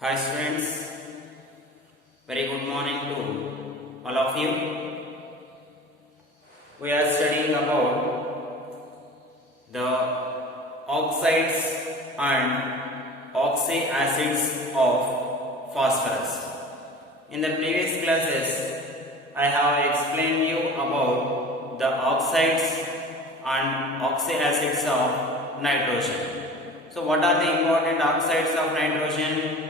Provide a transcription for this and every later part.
Hi students, very good morning to all of you. We are studying about the oxides and oxyacids of phosphorus. In the previous classes, I have explained you about the oxides and oxyacids of nitrogen. So what are the important oxides of nitrogen?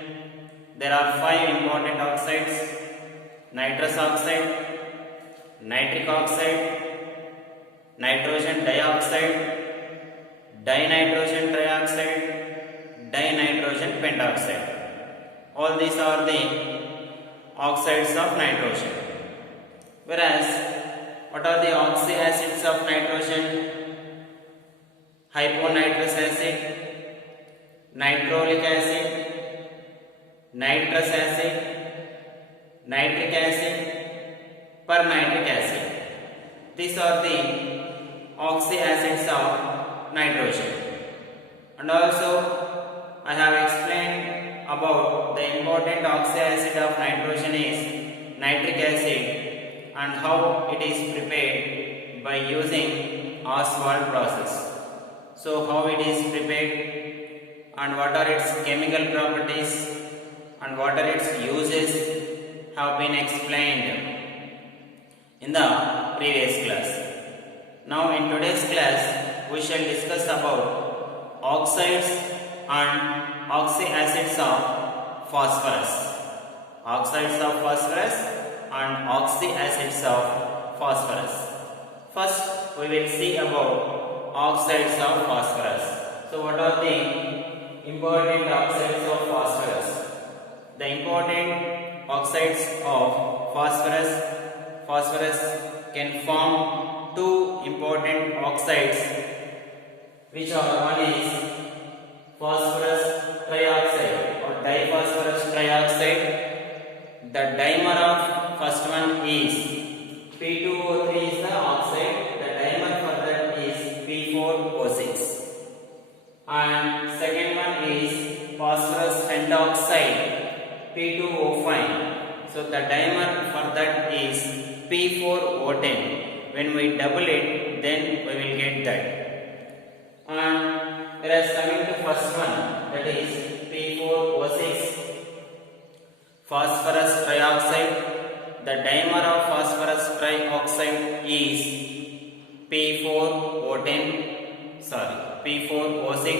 There are 5 important oxides: nitrous oxide, nitric oxide, nitrogen dioxide, dinitrogen trioxide, dinitrogen pentoxide. All these are the oxides of nitrogen. Whereas, what are the oxyacids of nitrogen? Hyponitrous acid, nitrolic acid, nitrous acid, nitric acid, pernitric acid. These are the oxyacids of nitrogen. And also I have explained about the important oxyacid of nitrogen is nitric acid and how it is prepared by using Oswald process. So how it is prepared and what are its chemical properties and what are its uses have been explained in the previous class. Now in today's class we shall discuss about oxides and oxyacids of phosphorus. Oxides of phosphorus and oxyacids of phosphorus. First we will see about oxides of phosphorus. So what are the important oxides of phosphorus? The important oxides of phosphorus can form two important oxides, which are one is phosphorus trioxide or diphosphorus trioxide. The dimer of first one is P2O3 is the oxide, the dimer for that is P4O6, and second one is phosphorus pentoxide P2O5. So the dimer for that is P4O10. When we double it, then we will get that. And whereas coming to first one, that is P4O6, phosphorus trioxide. The dimer of phosphorus trioxide is P4O6,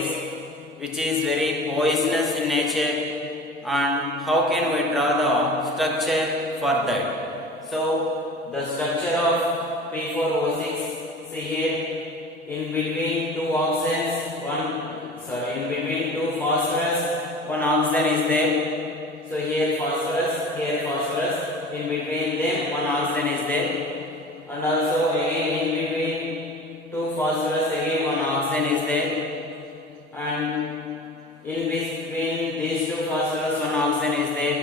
which is very poisonous in nature. And how can we draw the structure for that? So the structure of P4O6, see here, in between two in between two phosphorus, one oxygen is there. So here phosphorus, in between them one oxygen is there. And also again in between two phosphorus, again one oxygen is there. And in between these two phosphorus, one oxygen is there,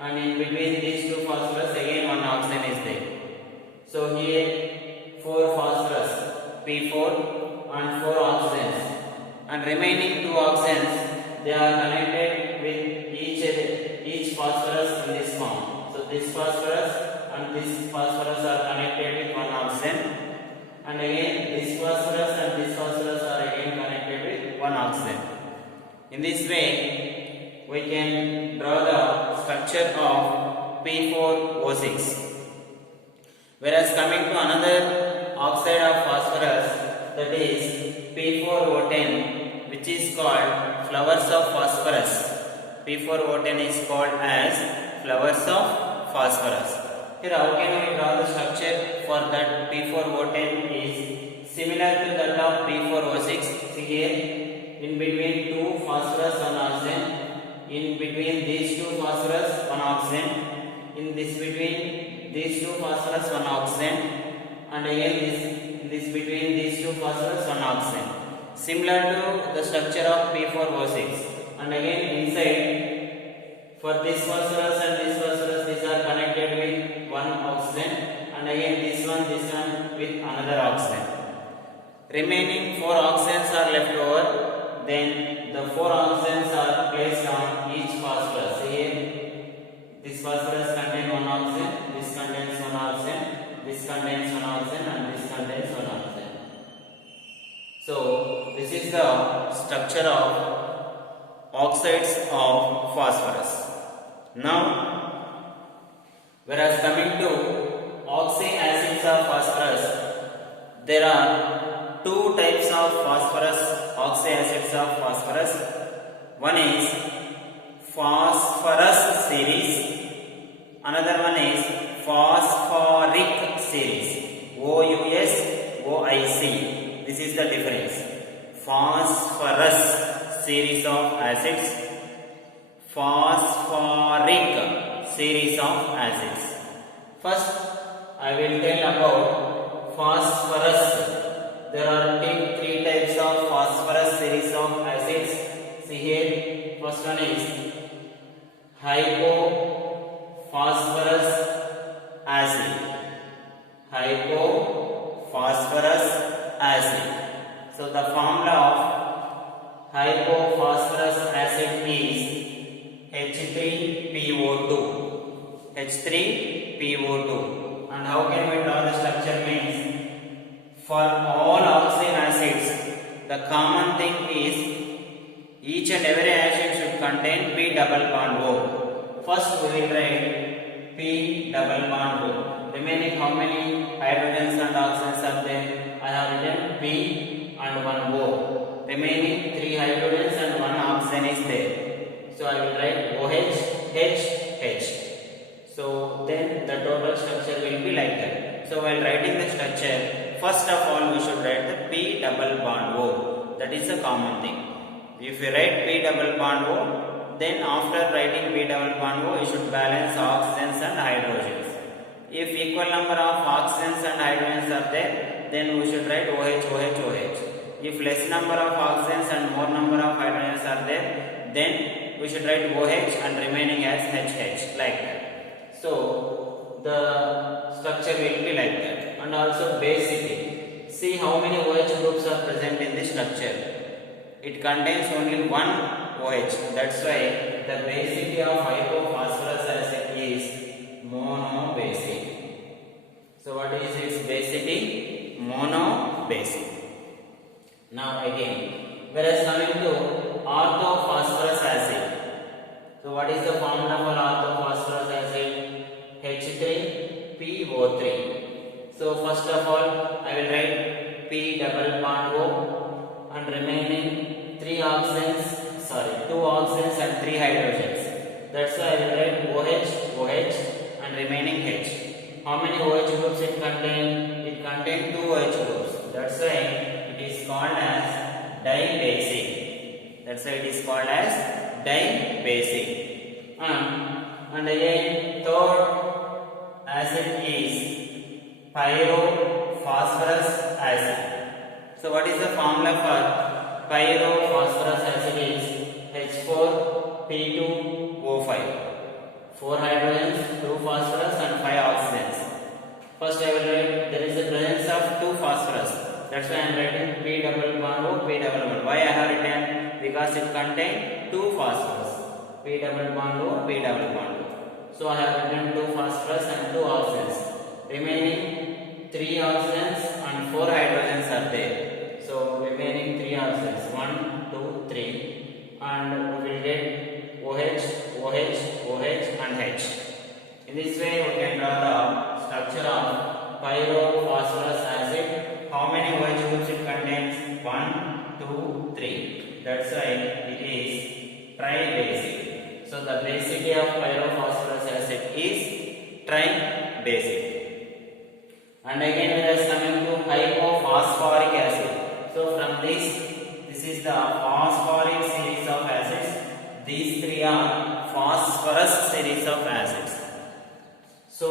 and in between these two phosphorus again one oxygen is there. So here 4 phosphorus P4 and 4 oxygens, and remaining 2 oxygens, they are connected with each phosphorus in this form. So this phosphorus and this phosphorus are connected with one oxygen, and again this phosphorus and this phosphorus are again connected with one oxygen. In this way, we can draw the structure of P4O6. Whereas coming to another oxide of phosphorus, that is P4O10, which is called flowers of phosphorus. P4O10 is called as flowers of phosphorus. Here, how can we draw the structure for that? P4O10 is similar to that of P4O6. See here. In between two phosphorus, one oxygen. In between these two phosphorus, one oxygen. In between these two phosphorus, one oxygen. And again this between these two phosphorus, one oxygen. Similar to the structure of P4O6. And again inside, for this phosphorus and this phosphorus, these are connected with one oxygen. And again this one with another oxygen. Remaining 4 oxygens are left over. Then the 4 oxygens are placed on each phosphorus. is the structure of oxides of phosphorus. Now, whereas coming to oxyacids of phosphorus, there are two types of oxyacids of phosphorus. One is phosphorus series, another one is phosphoric series, OUS-OIC. This is the difference. Phosphorus series of acids, phosphoric series of acids. First, I will tell about phosphorus. There are three types of phosphorus series of acids. See here, first one is hypophosphorus acid. Hypophosphorus acid. So the formula of hypophosphorus acid is H3PO2. H3PO2. And how can we draw the structure means? For all oxide acids, the common thing is each and every acid should contain P double bond O. First we will write P double bond O. Remaining how many hydrogens and oxygens are there? I have written P and one O. Remaining 3 hydrogens and 1 oxygen is there. So I will write OH, H, H. So then the total structure will be like that. So while writing the structure, first of all we should write the P double bond O. That is a common thing. If you write P double bond O, then after writing P double bond O, you should balance oxygens and hydrogens. If equal number of oxygens and hydrogens are there, then we should write OH, OH, OH. If less number of oxygens and more number of hydrogens are there, then we should write OH and remaining as HH, like that. So the structure will be like that. And also basicity. See how many OH groups are present in this structure. It contains only one OH. That's why the basicity of hypophosphorus acid is monobasic. So what is its basicity? Monobasic. Now again, whereas coming to orthophosphorus acid. So what is the formula for orthophosphorus acid? H3PO3. So first of all, I will write P double bond O and remaining 2 oxygens and 3 hydrogens. That's why I will write OH, OH and remaining H. How many OH groups it contains? It contains 2 OH groups. That's why it is called as dibasic. That's why it is called as dibasic. And again, third acid is pyrophosphorus acid. So what is the formula for pyrophosphorus acid? Is H4P2O5. 4 hydrogens, 2 phosphorus and 5 oxygens. First I will write there is a presence of 2 phosphorus. That's why I am writing P double bond O, P double bond. Why I have written? Because it contains 2 phosphorus. P double bond O, P double bond O. So I have written 2 phosphorus and 2 oxygens. Remaining 3 oxygens and 4 hydrogens are there. So remaining 3 oxygens, 1, 2, 3, and we will get OH, OH, OH and H. In this way we can draw the structure of pyrophosphorus acid. How many OH groups it contains? 1, 2, 3. That's why it is tribasic. So the basicity of pyrophosphorus acid is tribasic. And again we are coming to hypophosphoric acid. So from this is the phosphoric series of acids. These 3 are phosphorus series of acids. So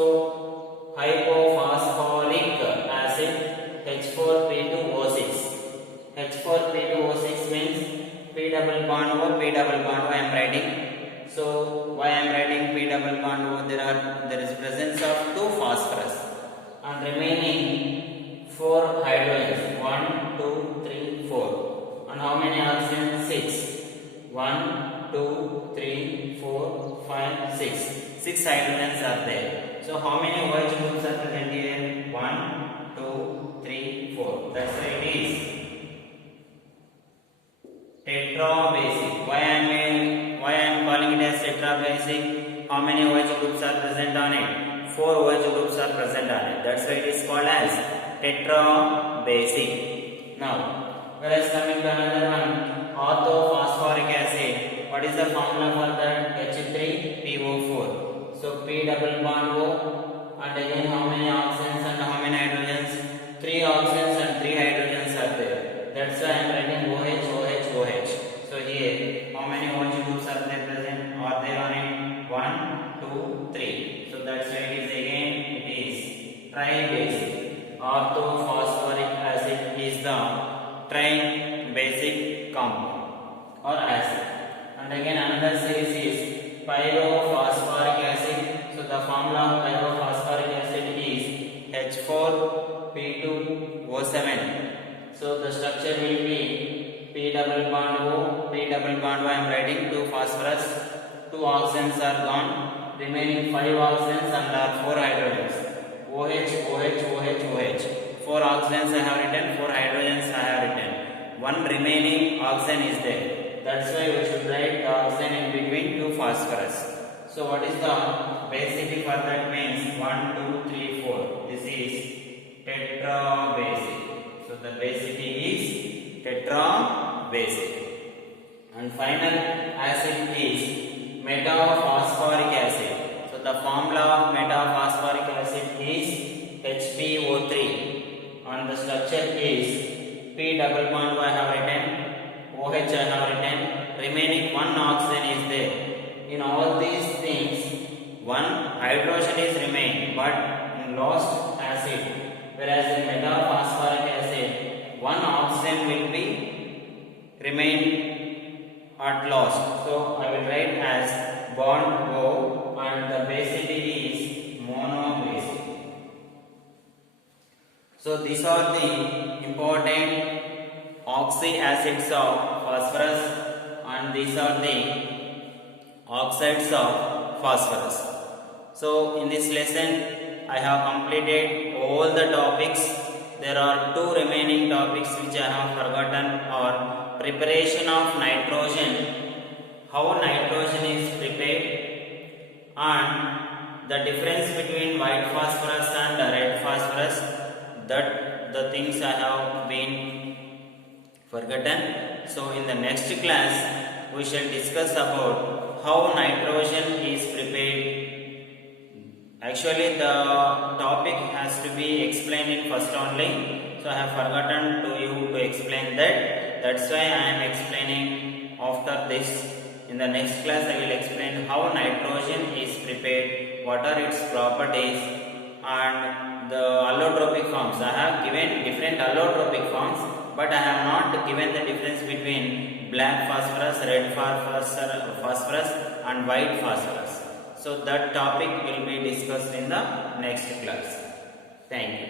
hypophosphoric acid H4P2O6. H4P2O6 means P double bond O, P double bond O I am writing. So why I am writing P double bond O? There is presence of 2 phosphorus and remaining 4 hydrogens. 1, 2, 3, 4. And how many oxygens? 6. 1, 2, 3, 4, 5, 6. 6 hydrogens are there. So how many OH groups are present here? 1, 2, 3, 4. That's why it is tetrabasic. Why I am calling it as tetrabasic? How many OH groups are present on it? 4 OH groups are present on it. That's why it is called as tetrabasic. Now, whereas coming to another one, orthophosphoric acid. What is the formula for that? H3PO4. So P double bond O, and again how many oxygens and how many hydrogens? 3 oxygens and 3 hydrogens are there. That's why I am writing OH, OH, OH. So here, how many OH groups are there present? Are there on it? 1, 2, 3. So that's why it is again, it is tribasic. Orthophosphoric acid is the tribasic compound or acid. And again another series is pyrophosphoric acid. So the formula of pyrophosphoric acid is H4P2O7. So the structure will be P double bond O, P double bond O. I am writing 2 phosphorus, 2 oxygens are gone, remaining 5 oxygens and 4 hydrogens. OH, OH, OH, OH. 4 oxygens I have written, 4 hydrogens I have written. 1 remaining oxygen is there. That's why we should write the oxygen in between 2 phosphorus. So what is the basicity for that means? 1, 2, 3, 4. This is tetrabasic. So the basicity is tetrabasic. And final acid is metaphosphoric acid. So the formula of metaphosphoric acid is HPO3. And the structure is P double bond I have written, OH I have written, remaining 1 oxygen is there. In all these things, 1 hydrogen is remained, but in lost acid, whereas in metaphosphoric acid, 1 oxygen will be remain at lost. So I will write as bond O, and the basicity is monobasic. So these are the important oxy acids of phosphorus, and these are the oxides of phosphorus. So in this lesson I have completed all the topics. There are 2 remaining topics which I have forgotten, or preparation of nitrogen, how nitrogen is prepared, and the difference between white phosphorus and red phosphorus. That the things I have been forgotten. So in the next class we shall discuss about how nitrogen is prepared. Actually the topic has to be explained in first only, so I have forgotten to you to explain that. That's why I am explaining after this. In the next class I will explain how nitrogen is prepared, what are its properties, and the allotropic forms. I have given different allotropic forms, but I have not given the difference between black phosphorus, red phosphorus and white phosphorus. So that topic will be discussed in the next class. Thank you.